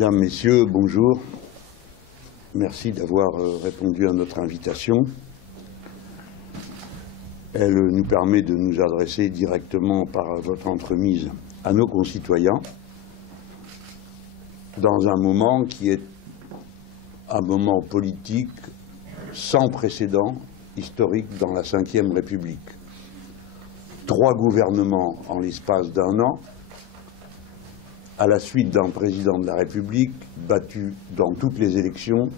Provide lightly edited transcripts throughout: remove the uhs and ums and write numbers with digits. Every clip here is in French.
Mesdames, Messieurs, bonjour. Merci d'avoir répondu à notre invitation. Elle nous permet de nous adresser directement par votre entremise à nos concitoyens dans un moment qui est un moment politique sans précédent historique dans la Ve République. 3 gouvernements en l'espace d'un an, à la suite d'un président de la République battu dans toutes les élections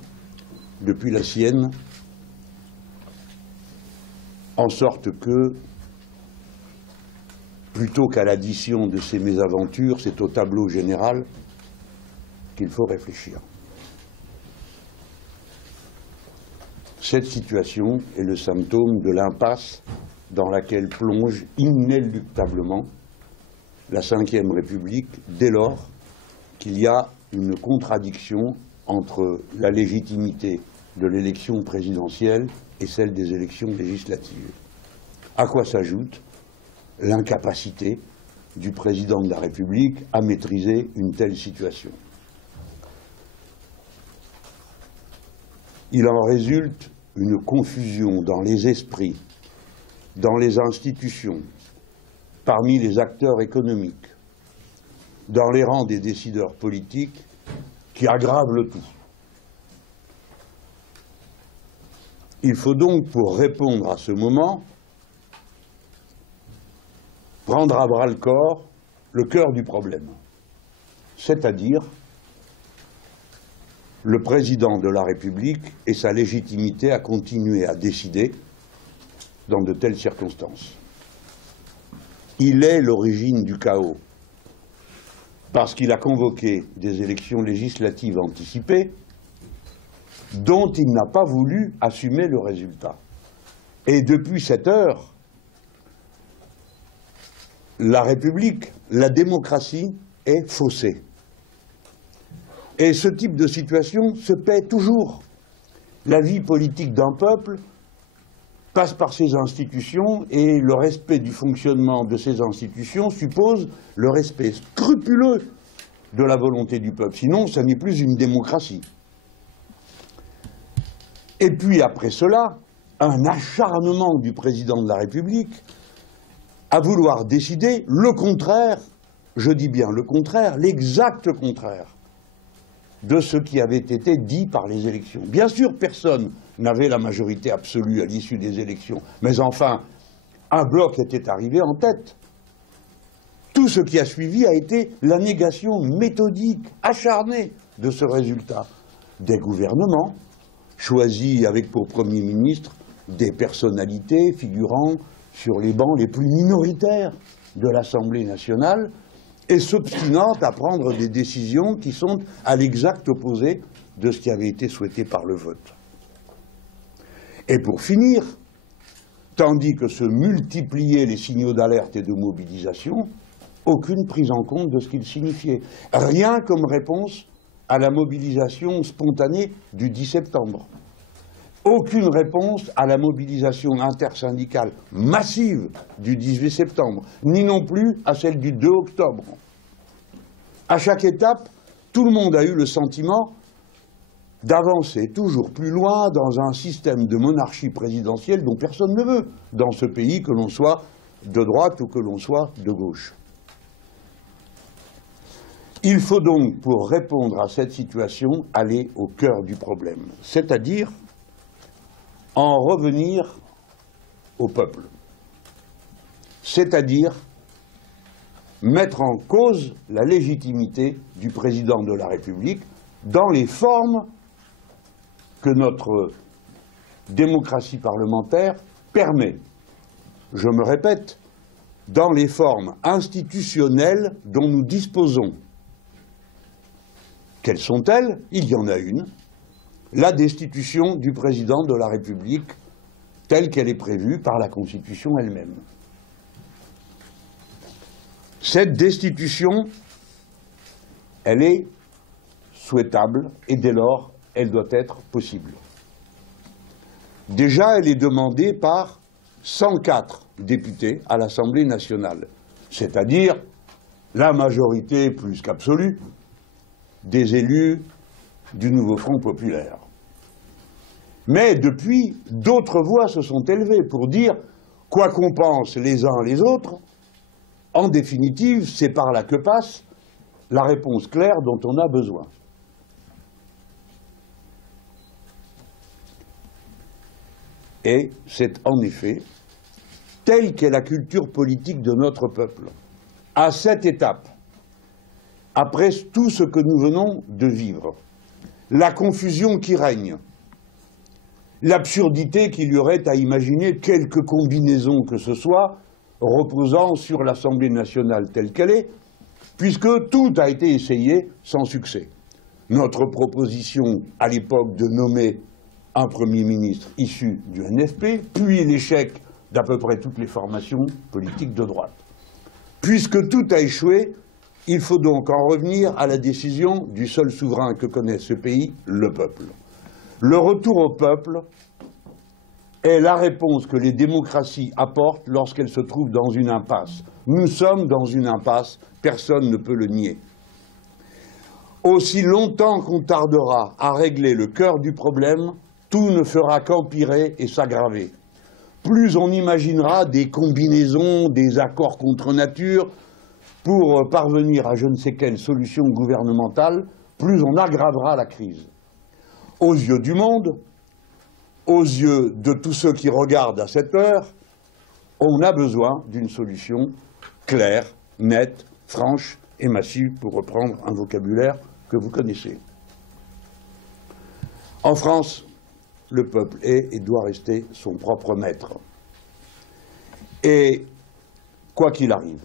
depuis la sienne, en sorte que, plutôt qu'à l'addition de ces mésaventures, c'est au tableau général qu'il faut réfléchir. Cette situation est le symptôme de l'impasse dans laquelle plonge inéluctablement la Ve République dès lors qu'il y a une contradiction entre la légitimité de l'élection présidentielle et celle des élections législatives. À quoi s'ajoute l'incapacité du président de la République à maîtriser une telle situation. Il en résulte une confusion dans les esprits, dans les institutions, parmi les acteurs économiques, dans les rangs des décideurs politiques, qui aggrave le tout. Il faut donc, pour répondre à ce moment, prendre à bras-le-corps le cœur du problème, c'est-à-dire le président de la République et sa légitimité à continuer à décider dans de telles circonstances. Il est l'origine du chaos, parce qu'il a convoqué des élections législatives anticipées dont il n'a pas voulu assumer le résultat. Et depuis cette heure, la République, la démocratie est faussée. Et ce type de situation se paie toujours. La vie politique d'un peuple passe par ses institutions et le respect du fonctionnement de ces institutions suppose le respect scrupuleux de la volonté du peuple. Sinon, ça n'est plus une démocratie. Et puis après cela, un acharnement du président de la République à vouloir décider le contraire, je dis bien le contraire, l'exact contraire de ce qui avait été dit par les élections. Bien sûr, personne n'avait la majorité absolue à l'issue des élections, mais enfin, un bloc était arrivé en tête. Tout ce qui a suivi a été la négation méthodique, acharnée de ce résultat. Des gouvernements choisis avec pour Premier ministre des personnalités figurant sur les bancs les plus minoritaires de l'Assemblée nationale, et s'obstinant à prendre des décisions qui sont à l'exact opposé de ce qui avait été souhaité par le vote. Et pour finir, tandis que se multipliaient les signaux d'alerte et de mobilisation, aucune prise en compte de ce qu'ils signifiaient. Rien comme réponse à la mobilisation spontanée du 10 septembre. Aucune réponse à la mobilisation intersyndicale massive du 18 septembre, ni non plus à celle du 2 octobre. À chaque étape, tout le monde a eu le sentiment d'avancer toujours plus loin dans un système de monarchie présidentielle dont personne ne veut dans ce pays, que l'on soit de droite ou que l'on soit de gauche. Il faut donc, pour répondre à cette situation, aller au cœur du problème, c'est-à-dire en revenir au peuple, c'est-à-dire mettre en cause la légitimité du président de la République dans les formes que notre démocratie parlementaire permet. Je me répète, dans les formes institutionnelles dont nous disposons. Quelles sont-elles? Il y en a une. La destitution du président de la République telle qu'elle est prévue par la Constitution elle-même. Cette destitution, elle est souhaitable et dès lors, elle doit être possible. Déjà, elle est demandée par 104 députés à l'Assemblée nationale, c'est-à-dire la majorité plus qu'absolue des élus du nouveau Front populaire. Mais depuis, d'autres voix se sont élevées pour dire, quoi qu'on pense les uns les autres, en définitive, c'est par là que passe la réponse claire dont on a besoin. Et c'est en effet telle qu'est la culture politique de notre peuple. À cette étape, après tout ce que nous venons de vivre, la confusion qui règne, l'absurdité qu'il y aurait à imaginer quelque combinaison que ce soit reposant sur l'Assemblée nationale telle qu'elle est, puisque tout a été essayé sans succès. Notre proposition à l'époque de nommer un Premier ministre issu du NFP, puis l'échec d'à peu près toutes les formations politiques de droite. Puisque tout a échoué, il faut donc en revenir à la décision du seul souverain que connaît ce pays, le peuple. Le retour au peuple est la réponse que les démocraties apportent lorsqu'elles se trouvent dans une impasse. Nous sommes dans une impasse, personne ne peut le nier. Aussi longtemps qu'on tardera à régler le cœur du problème, tout ne fera qu'empirer et s'aggraver. Plus on imaginera des combinaisons, des accords contre nature pour parvenir à je ne sais quelle solution gouvernementale, plus on aggravera la crise. Aux yeux du monde, aux yeux de tous ceux qui regardent à cette heure, on a besoin d'une solution claire, nette, franche et massive, pour reprendre un vocabulaire que vous connaissez. En France, le peuple est et doit rester son propre maître. Et quoi qu'il arrive,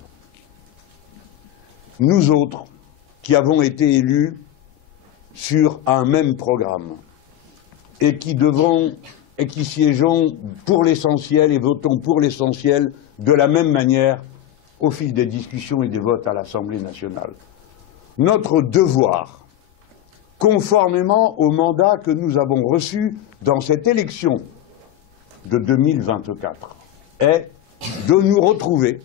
nous autres, qui avons été élus sur un même programme et qui siégeons pour l'essentiel et votons pour l'essentiel de la même manière au fil des discussions et des votes à l'Assemblée nationale, notre devoir, conformément au mandat que nous avons reçu dans cette élection de 2024, est de nous retrouver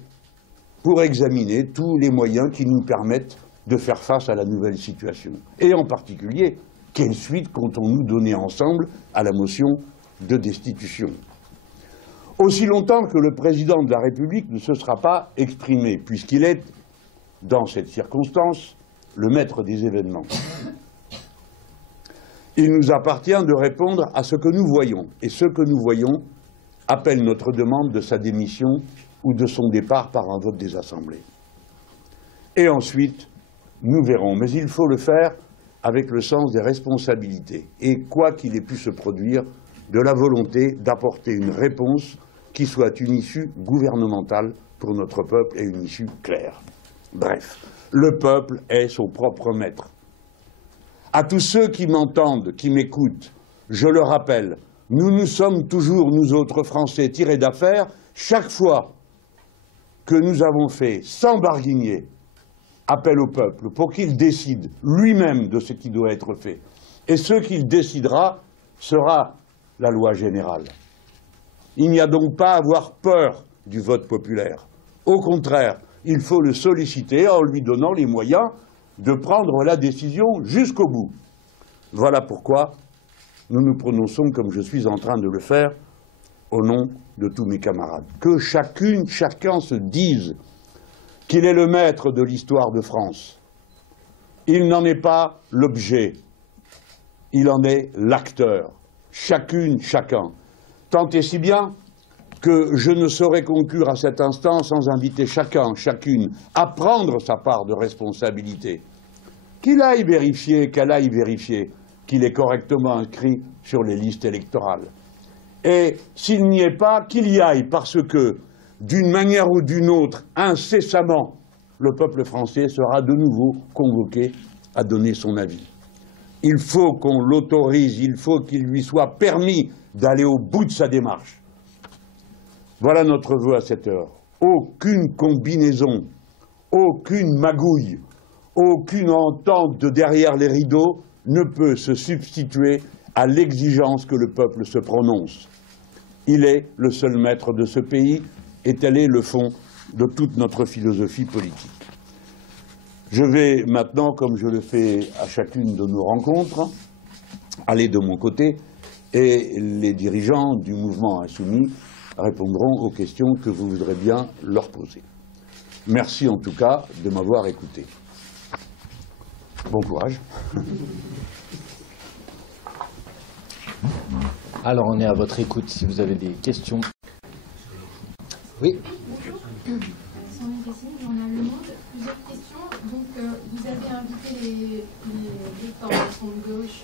pour examiner tous les moyens qui nous permettent de faire face à la nouvelle situation. Et en particulier, quelle suite comptons-nous donner ensemble à la motion de destitution? Aussi longtemps que le président de la République ne se sera pas exprimé, puisqu'il est, dans cette circonstance, le maître des événements. Il nous appartient de répondre à ce que nous voyons, et ce que nous voyons appelle notre demande de sa démission ou de son départ par un vote des assemblées. Et ensuite, nous verrons, mais il faut le faire avec le sens des responsabilités, et quoi qu'il ait pu se produire, de la volonté d'apporter une réponse qui soit une issue gouvernementale pour notre peuple et une issue claire. Bref, le peuple est son propre maître. À tous ceux qui m'entendent, qui m'écoutent, je le rappelle, nous nous sommes toujours, nous autres Français, tirés d'affaire chaque fois que nous avons fait, sans barguigner, appel au peuple pour qu'il décide lui-même de ce qui doit être fait. Et ce qu'il décidera sera la loi générale. Il n'y a donc pas à avoir peur du vote populaire. Au contraire, il faut le solliciter en lui donnant les moyens de prendre la décision jusqu'au bout. Voilà pourquoi nous nous prononçons, comme je suis en train de le faire, au nom de tous mes camarades. Que chacune, chacun se dise qu'il est le maître de l'histoire de France. Il n'en est pas l'objet, il en est l'acteur. Chacune, chacun. Tant et si bien que je ne saurais conclure à cet instant sans inviter chacun, chacune, à prendre sa part de responsabilité. Qu'il aille vérifier, qu'elle aille vérifier qu'il est correctement inscrit sur les listes électorales. Et s'il n'y est pas, qu'il y aille, parce que, d'une manière ou d'une autre, incessamment, le peuple français sera de nouveau convoqué à donner son avis. Il faut qu'on l'autorise, il faut qu'il lui soit permis d'aller au bout de sa démarche. Voilà notre vœu à cette heure. Aucune combinaison, aucune magouille, aucune entente de derrière les rideaux ne peut se substituer à l'exigence que le peuple se prononce. Il est le seul maître de ce pays et tel est le fond de toute notre philosophie politique. Je vais maintenant, comme je le fais à chacune de nos rencontres, aller de mon côté et les dirigeants du mouvement insoumis répondront aux questions que vous voudrez bien leur poser. Merci en tout cas de m'avoir écouté. Bon courage. Alors on est à votre écoute si vous avez des questions. Oui. Bonjour. Sandrine Cassini, Journal Le Monde. Plusieurs questions. Donc vous avez invité les formations de gauche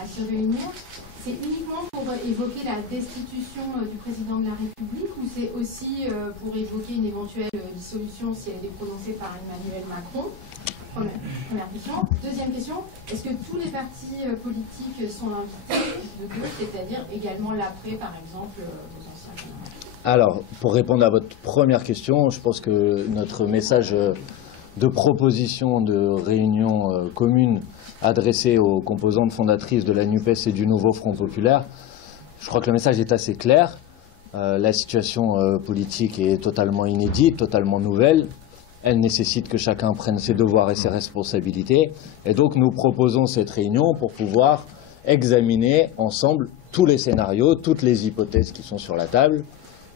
à se réunir. C'est uniquement pour évoquer la destitution du président de la République ou c'est aussi pour évoquer une éventuelle dissolution si elle est prononcée par Emmanuel Macron? Première question. Deuxième question, est-ce que tous les partis politiques sont invités de gauche, c'est-à-dire également l'après, par exemple, vos anciens camarades? Alors, pour répondre à votre première question, je pense que notre message de proposition de réunion commune adressé aux composantes fondatrices de la NUPES et du Nouveau Front Populaire, je crois que le message est assez clair. La situation politique est totalement inédite, totalement nouvelle. Elle nécessite que chacun prenne ses devoirs et ses responsabilités. Et donc nous proposons cette réunion pour pouvoir examiner ensemble tous les scénarios, toutes les hypothèses qui sont sur la table.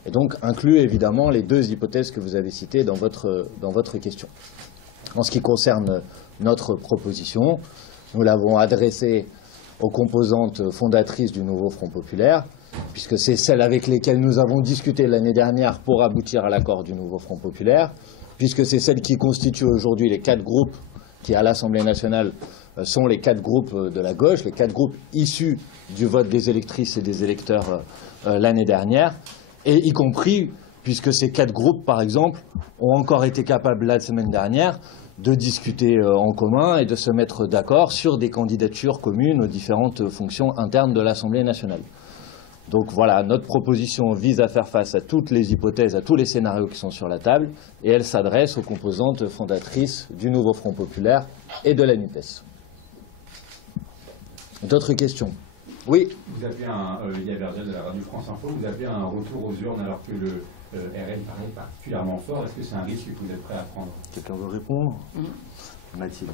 Et donc inclut évidemment les deux hypothèses que vous avez citées dans votre question. En ce qui concerne notre proposition, nous l'avons adressée aux composantes fondatrices du Nouveau Front Populaire, puisque c'est celles avec lesquelles nous avons discuté l'année dernière pour aboutir à l'accord du Nouveau Front Populaire, puisque c'est celles qui constituent aujourd'hui les 4 groupes qui, à l'Assemblée nationale, sont les 4 groupes de la gauche, les 4 groupes issus du vote des électrices et des électeurs l'année dernière, et y compris, puisque ces 4 groupes, par exemple, ont encore été capables la semaine dernière de discuter en commun et de se mettre d'accord sur des candidatures communes aux différentes fonctions internes de l'Assemblée nationale. Donc voilà, notre proposition vise à faire face à toutes les hypothèses, à tous les scénarios qui sont sur la table, et elle s'adresse aux composantes fondatrices du Nouveau Front Populaire et de la NUPES. D'autres questions? Oui. Vous appelez Lia Bergel de la radio France Info, vous appelez un retour aux urnes alors que le RN paraît particulièrement fort. Est-ce que c'est un risque que vous êtes prêt à prendre? Quelqu'un veut répondre? Mathilde.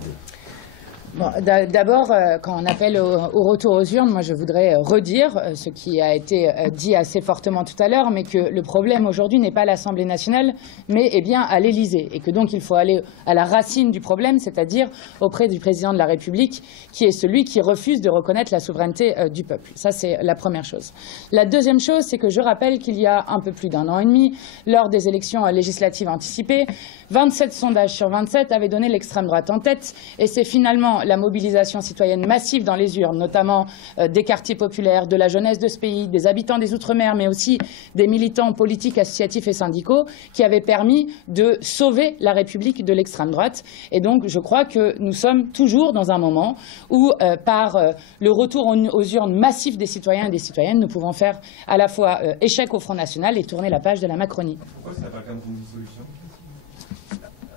Bon, d'abord, quand on appelle au retour aux urnes, moi je voudrais redire ce qui a été dit assez fortement tout à l'heure, mais que le problème aujourd'hui n'est pas à l'Assemblée nationale, mais eh bien à l'Élysée, et que donc il faut aller à la racine du problème, c'est-à-dire auprès du président de la République, qui est celui qui refuse de reconnaître la souveraineté du peuple. Ça, c'est la première chose. La deuxième chose, c'est que je rappelle qu'il y a un peu plus d'1 an et demi, lors des élections législatives anticipées, 27 sondages sur 27 avaient donné l'extrême droite en tête, et c'est finalement la mobilisation citoyenne massive dans les urnes, notamment des quartiers populaires, de la jeunesse de ce pays, des habitants des Outre-mer, mais aussi des militants politiques, associatifs et syndicaux, qui avaient permis de sauver la République de l'extrême droite. Et donc, je crois que nous sommes toujours dans un moment où, par le retour aux urnes massif des citoyens et des citoyennes, nous pouvons faire à la fois échec au Front National et tourner la page de la Macronie. Pourquoi ça n'a pas comme une dissolution?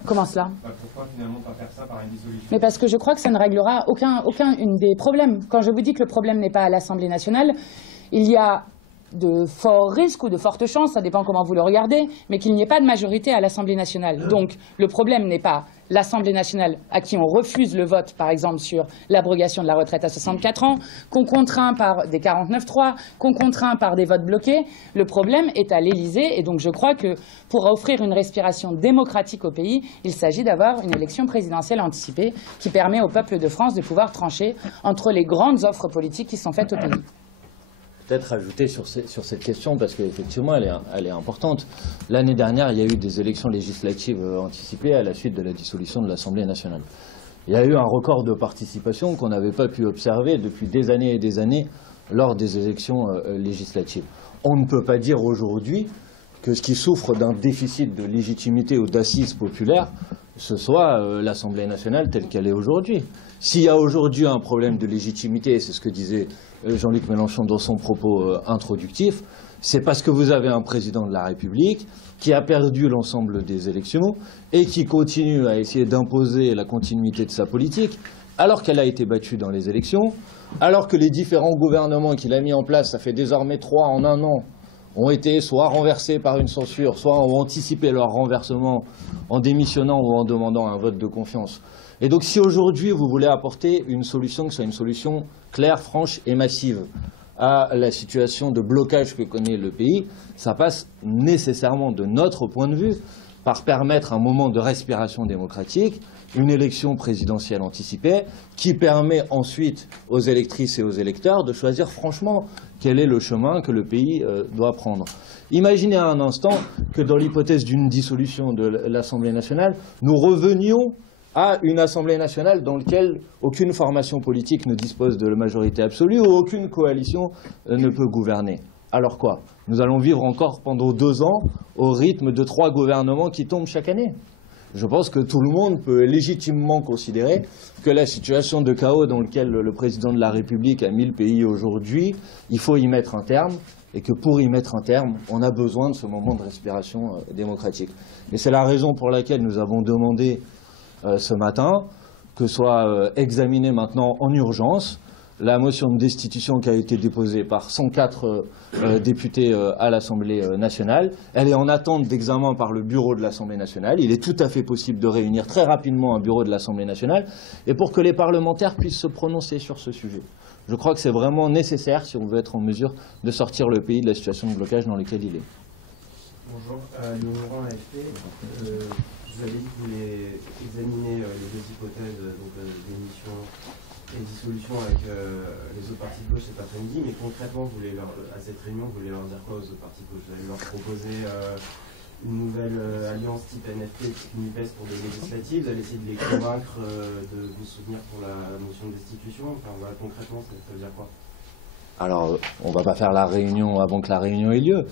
Comment cela? Pourquoi finalement pas faire ça par une dissolution? Mais parce que je crois que ça ne réglera aucun des problèmes. Quand je vous dis que le problème n'est pas à l'Assemblée nationale, il y a de forts risques ou de fortes chances, ça dépend comment vous le regardez, mais qu'il n'y ait pas de majorité à l'Assemblée nationale. Donc le problème n'est pas l'Assemblée nationale à qui on refuse le vote, par exemple, sur l'abrogation de la retraite à 64 ans, qu'on contraint par des 49-3, qu'on contraint par des votes bloqués. Le problème est à l'Élysée, et donc je crois que pour offrir une respiration démocratique au pays, il s'agit d'avoir une élection présidentielle anticipée qui permet au peuple de France de pouvoir trancher entre les grandes offres politiques qui sont faites au pays. Peut-être ajouter sur cette question, parce qu'effectivement, elle est importante. L'année dernière, il y a eu des élections législatives anticipées à la suite de la dissolution de l'Assemblée nationale. Il y a eu un record de participation qu'on n'avait pas pu observer depuis des années et des années lors des élections législatives. On ne peut pas dire aujourd'hui que ce qui souffre d'un déficit de légitimité ou d'assises populaires, ce soit l'Assemblée nationale telle qu'elle est aujourd'hui. S'il y a aujourd'hui un problème de légitimité, c'est ce que disait Jean-Luc Mélenchon dans son propos introductif, c'est parce que vous avez un président de la République qui a perdu l'ensemble des élections et qui continue à essayer d'imposer la continuité de sa politique, alors qu'elle a été battue dans les élections, alors que les différents gouvernements qu'il a mis en place, ça fait désormais 3 en 1 an, ont été soit renversés par une censure, soit ont anticipé leur renversement en démissionnant ou en demandant un vote de confiance. Et donc si aujourd'hui vous voulez apporter une solution, que ce soit une solution claire, franche et massive à la situation de blocage que connaît le pays, ça passe nécessairement de notre point de vue par permettre un moment de respiration démocratique, une élection présidentielle anticipée qui permet ensuite aux électrices et aux électeurs de choisir franchement quel est le chemin que le pays doit prendre. Imaginez un instant que dans l'hypothèse d'une dissolution de l'Assemblée nationale, nous revenions à une Assemblée nationale dans laquelle aucune formation politique ne dispose de la majorité absolue ou aucune coalition ne peut gouverner. Alors quoi? Nous allons vivre encore pendant 2 ans au rythme de 3 gouvernements qui tombent chaque année. Je pense que tout le monde peut légitimement considérer que la situation de chaos dans laquelle le président de la République a mis le pays aujourd'hui, il faut y mettre un terme, et que pour y mettre un terme, on a besoin de ce moment de respiration démocratique. Et c'est la raison pour laquelle nous avons demandé ce matin que soit examinée maintenant en urgence la motion de destitution qui a été déposée par 104 députés à l'Assemblée nationale. Elle est en attente d'examen par le bureau de l'Assemblée nationale. Il est tout à fait possible de réunir très rapidement un bureau de l'Assemblée nationale et pour que les parlementaires puissent se prononcer sur ce sujet. Je crois que c'est vraiment nécessaire si on veut être en mesure de sortir le pays de la situation de blocage dans laquelle il est. Bonjour, Léon Laurent, AFP. Vous avez dit que vous voulez examiner les 2 hypothèses, donc d'émission et dissolution avec les autres partis de gauche cet après-midi, mais concrètement, à cette réunion, vous voulez leur dire quoi aux autres partis de gauche? Vous allez leur proposer une nouvelle alliance type NFP, type NUPES pour des législatives? Vous allez essayer de les convaincre de vous soutenir pour la motion de destitution? Enfin, voilà, concrètement, ça veut dire quoi? Alors, on ne va pas faire la réunion avant que la réunion ait lieu,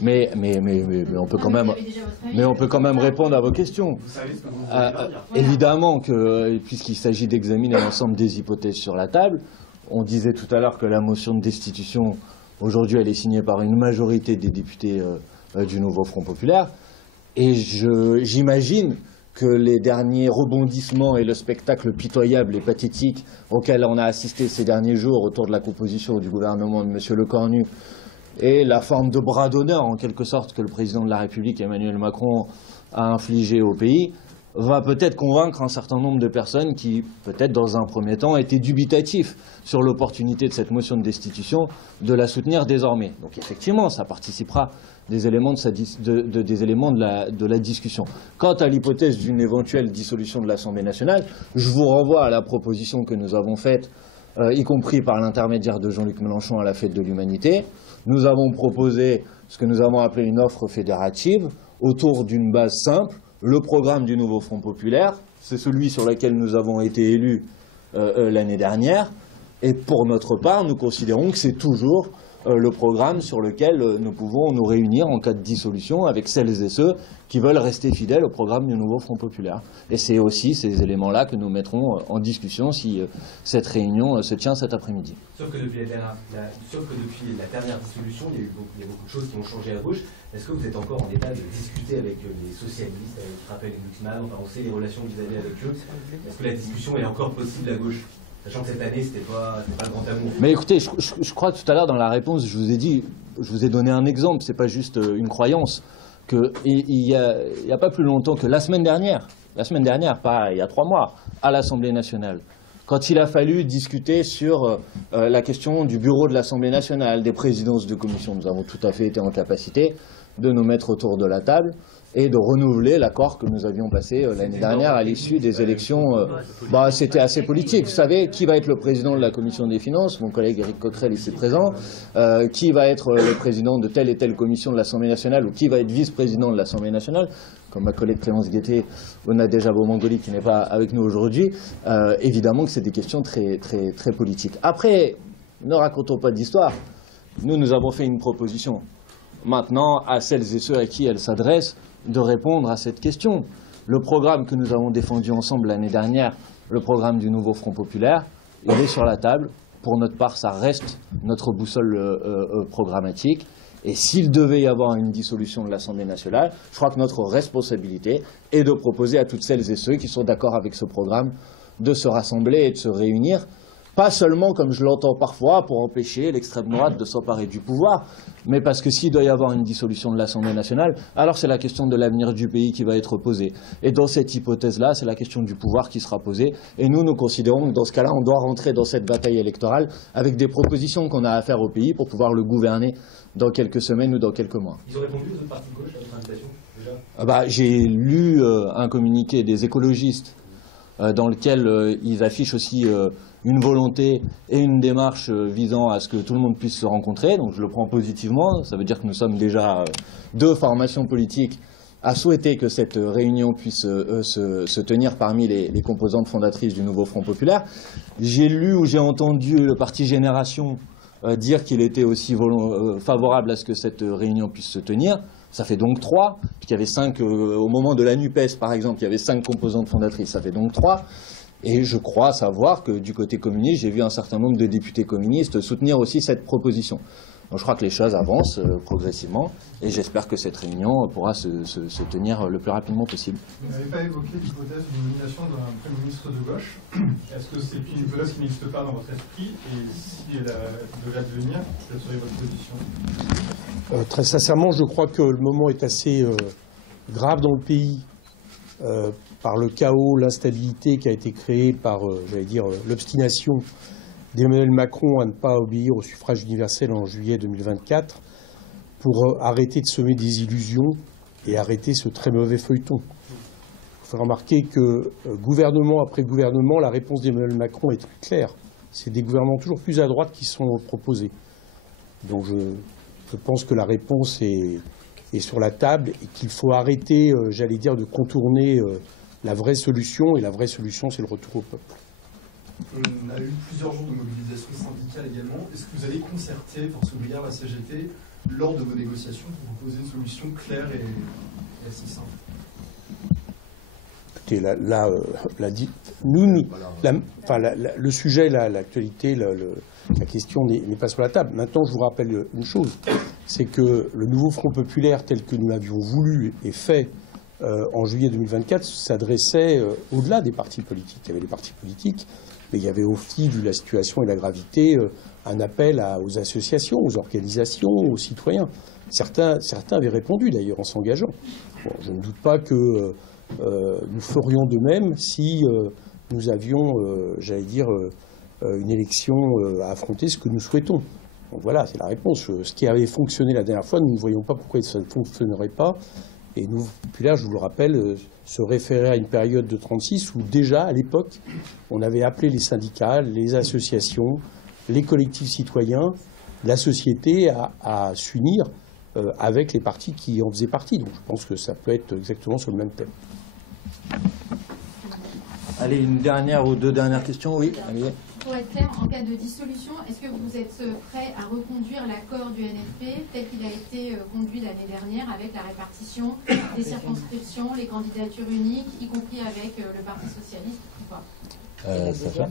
mais on peut quand même répondre à vos questions. Vous savez ce que vous voulez leur dire. Évidemment que, puisqu'il s'agit d'examiner l'ensemble des hypothèses sur la table, on disait tout à l'heure que la motion de destitution, aujourd'hui, elle est signée par une majorité des députés du Nouveau Front Populaire, et j'imagine que les derniers rebondissements et le spectacle pitoyable et pathétique auquel on a assisté ces derniers jours autour de la composition du gouvernement de M. Lecornu et la forme de bras d'honneur, en quelque sorte, que le président de la République, Emmanuel Macron, a infligé au pays, va peut-être convaincre un certain nombre de personnes qui, peut-être dans un premier temps, étaient dubitatifs sur l'opportunité de cette motion de destitution, de la soutenir désormais. Donc effectivement, ça participera des éléments de la discussion. Quant à l'hypothèse d'une éventuelle dissolution de l'Assemblée nationale, je vous renvoie à la proposition que nous avons faite, y compris par l'intermédiaire de Jean-Luc Mélenchon à la Fête de l'Humanité. Nous avons proposé ce que nous avons appelé une offre fédérative autour d'une base simple, le programme du Nouveau Front Populaire, c'est celui sur lequel nous avons été élus l'année dernière, et pour notre part, nous considérons que c'est toujours le programme sur lequel nous pouvons nous réunir en cas de dissolution avec celles et ceux qui veulent rester fidèles au programme du Nouveau Front Populaire. Et c'est aussi ces éléments-là que nous mettrons en discussion si cette réunion se tient cet après-midi. Sauf que depuis la dernière dissolution, il y a beaucoup de choses qui ont changé à gauche. Est-ce que vous êtes encore en état de discuter avec les socialistes, avec Rappel et Glucksmann, enfin on sait les relations que vous avez avec eux? Est-ce que la discussion est encore possible à gauche? Sachant que cette année, c'était pas le grand amour. Mais écoutez, je crois que tout à l'heure dans la réponse, je vous ai donné un exemple, c'est pas juste une croyance. Il y a pas plus longtemps que la semaine dernière, pas il y a 3 mois, à l'Assemblée nationale, quand il a fallu discuter sur la question du bureau de l'Assemblée nationale, des présidences de commission, nous avons tout à fait été en capacité de nous mettre autour de la table et de renouveler l'accord que nous avions passé l'année dernière à l'issue des élections. C'était assez politique. Vous savez, qui va être le président de la Commission des Finances? Mon collègue Éric Coquerel ici présent. Qui va être le président de telle et telle commission de l'Assemblée nationale ou qui va être vice-président de l'Assemblée nationale? Comme ma collègue Clémence Guettet ou Nadège Abo-Mangoli qui n'est pas avec nous aujourd'hui. Évidemment que c'est des questions très, très, très politiques. Après, ne racontons pas d'histoire. Nous avons fait une proposition. Maintenant, à celles et ceux à qui elle s'adresse, de répondre à cette question. Le programme que nous avons défendu ensemble l'année dernière, le programme du Nouveau Front Populaire, il est sur la table. Pour notre part, ça reste notre boussole programmatique. Et s'il devait y avoir une dissolution de l'Assemblée nationale, je crois que notre responsabilité est de proposer à toutes celles et ceux qui sont d'accord avec ce programme de se rassembler et de se réunir Pas seulement, comme je l'entends parfois, pour empêcher l'extrême droite de s'emparer du pouvoir, mais parce que s'il doit y avoir une dissolution de l'Assemblée nationale, alors c'est la question de l'avenir du pays qui va être posée. Et dans cette hypothèse-là, c'est la question du pouvoir qui sera posée. Et nous considérons que dans ce cas-là, on doit rentrer dans cette bataille électorale avec des propositions qu'on a à faire au pays pour pouvoir le gouverner dans quelques semaines ou dans quelques mois. Ils ont répondu aux autres partis de gauche à votre invitation déjà? J'ai lu un communiqué des écologistes dans lequel ils affichent aussi une volonté et une démarche visant à ce que tout le monde puisse se rencontrer. Donc je le prends positivement. Ça veut dire que nous sommes déjà 2 formations politiques à souhaiter que cette réunion puisse se tenir parmi les composantes fondatrices du nouveau Front populaire. J'ai lu ou j'ai entendu le parti Génération dire qu'il était aussi favorable à ce que cette réunion puisse se tenir. Ça fait donc 3, puisqu'il y avait 5, au moment de la NUPES par exemple, il y avait 5 composantes fondatrices, ça fait donc 3. Et je crois savoir que du côté communiste, j'ai vu un certain nombre de députés communistes soutenir aussi cette proposition. Donc je crois que les choses avancent progressivement et j'espère que cette réunion pourra se tenir le plus rapidement possible. Vous n'avez pas évoqué l'hypothèse d'une nomination d'un Premier ministre de gauche. Est-ce que c'est une hypothèse qui n'existe pas dans votre esprit? Et si elle devait advenir, quelle serait votre position? Très sincèrement, je crois que le moment est assez grave dans le pays par le chaos, l'instabilité qui a été créée par, l'obstination d'Emmanuel Macron à ne pas obéir au suffrage universel en juillet 2024 pour arrêter de semer des illusions et arrêter ce très mauvais feuilleton. Il faut remarquer que gouvernement après gouvernement, la réponse d'Emmanuel Macron est très claire. C'est des gouvernements toujours plus à droite qui sont proposés. Donc je pense que la réponse est sur la table et qu'il faut arrêter, de contourner la vraie solution. Et la vraie solution, c'est le retour au peuple. On a eu plusieurs jours de mobilisation syndicale également. Est-ce que vous allez concerter Force ouvrière, la CGT, lors de vos négociations pour proposer une solution claire et assez simple? Écoutez, le sujet, l'actualité, la question n'est pas sur la table. Maintenant, je vous rappelle une chose, c'est que le nouveau Front populaire tel que nous l'avions voulu et fait en juillet 2024 s'adressait au-delà des partis politiques. Il y avait les partis politiques, mais il y avait aussi, vu la situation et la gravité, un appel aux associations, aux organisations, aux citoyens. Certains avaient répondu d'ailleurs en s'engageant. Bon, je ne doute pas que nous ferions de même si nous avions, une élection à affronter, ce que nous souhaitons. Donc voilà, c'est la réponse. Ce qui avait fonctionné la dernière fois, nous ne voyons pas pourquoi ça ne fonctionnerait pas. Et nous, populaires, je vous le rappelle, se référait à une période de 1936 où déjà, à l'époque, on avait appelé les syndicats, les associations, les collectifs citoyens, la société à s'unir avec les partis qui en faisaient partie. Donc je pense que ça peut être exactement sur le même thème. Allez, une dernière ou 2 dernières questions, oui. Allez. Pour être clair, en cas de dissolution, est-ce que vous êtes prêt à reconduire l'accord du NFP tel qu'il a été conduit l'année dernière avec la répartition des circonscriptions, les candidatures uniques, y compris avec le Parti socialiste ou pas? Sacha.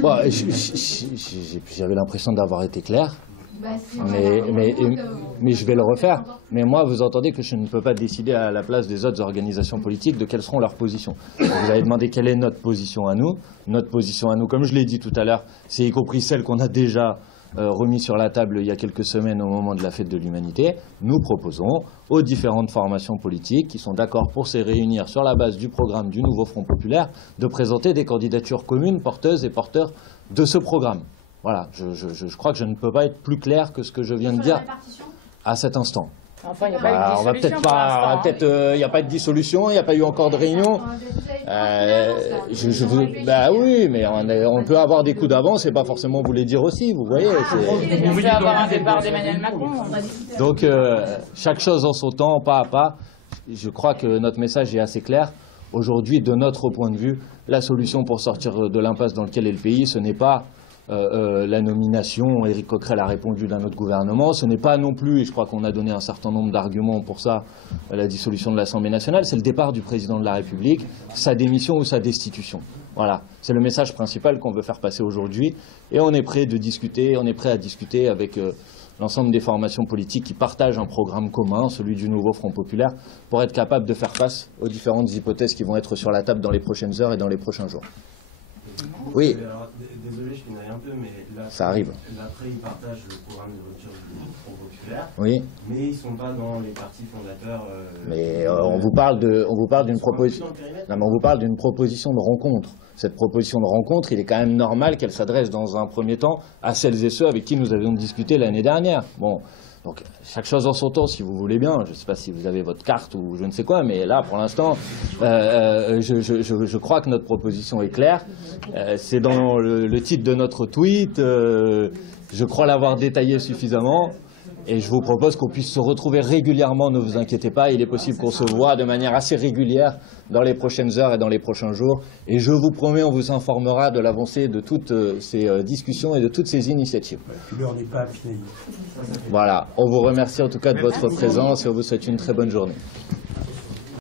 Bon, j'avais l'impression d'avoir été clair. Mais je vais le refaire. Mais moi, vous entendez que je ne peux pas décider à la place des autres organisations politiques de quelles seront leurs positions. Vous avez demandé quelle est notre position à nous. Notre position à nous, comme je l'ai dit tout à l'heure, c'est y compris celle qu'on a déjà remis sur la table il y a quelques semaines au moment de la fête de l'humanité. Nous proposons aux différentes formations politiques qui sont d'accord pour se réunir sur la base du programme du nouveau Front populaire de présenter des candidatures communes porteuses et porteurs de ce programme. Voilà, je crois que je ne peux pas être plus clair que ce que je viens de dire à cet instant. Enfin, il n'y a pas eu de dissolution. Il n'y a pas de dissolution, il n'y a pas eu encore de réunion. Oui, mais on peut avoir des coups d'avance et pas forcément vous les dire aussi, vous voyez. On peut avoir un départ d'Emmanuel Macron. Donc, chaque chose en son temps, pas à pas. Je crois que notre message est assez clair. Aujourd'hui, de notre point de vue, la solution pour sortir de l'impasse dans laquelle est le pays, ce n'est pas la nomination, Éric Coquerel a répondu d'un autre gouvernement, ce n'est pas non plus, et je crois qu'on a donné un certain nombre d'arguments pour ça, la dissolution de l'Assemblée nationale, c'est le départ du président de la République, sa démission ou sa destitution. Voilà, c'est le message principal qu'on veut faire passer aujourd'hui, et on est prêt à discuter avec l'ensemble des formations politiques qui partagent un programme commun, celui du nouveau Front populaire, pour être capable de faire face aux différentes hypothèses qui vont être sur la table dans les prochaines heures et dans les prochains jours. Oui. Alors, peu, mais là, Ça arrive. L'après, ils partagent le programme de voiture du Front Populaire, Oui. mais ils ne sont pas dans les partis fondateurs. Mais on vous parle d'une proposition. Non, mais on vous parle d'une proposition de rencontre. Cette proposition de rencontre, il est quand même normal qu'elle s'adresse dans un premier temps à celles et ceux avec qui nous avions discuté l'année dernière. Bon, donc chaque chose en son temps, si vous voulez bien. Je ne sais pas si vous avez votre carte ou je ne sais quoi, mais là, pour l'instant, je crois que notre proposition est claire. C'est dans le titre de notre tweet. Je crois l'avoir détaillé suffisamment. Et je vous propose qu'on puisse se retrouver régulièrement, ne vous inquiétez pas, il est possible qu'on se voit de manière assez régulière dans les prochaines heures et dans les prochains jours. Et je vous promets, on vous informera de l'avancée de toutes ces discussions et de toutes ces initiatives. Puis l'heure n'est pas affinée. Voilà, on vous remercie en tout cas de votre présence et on vous souhaite une très bonne journée.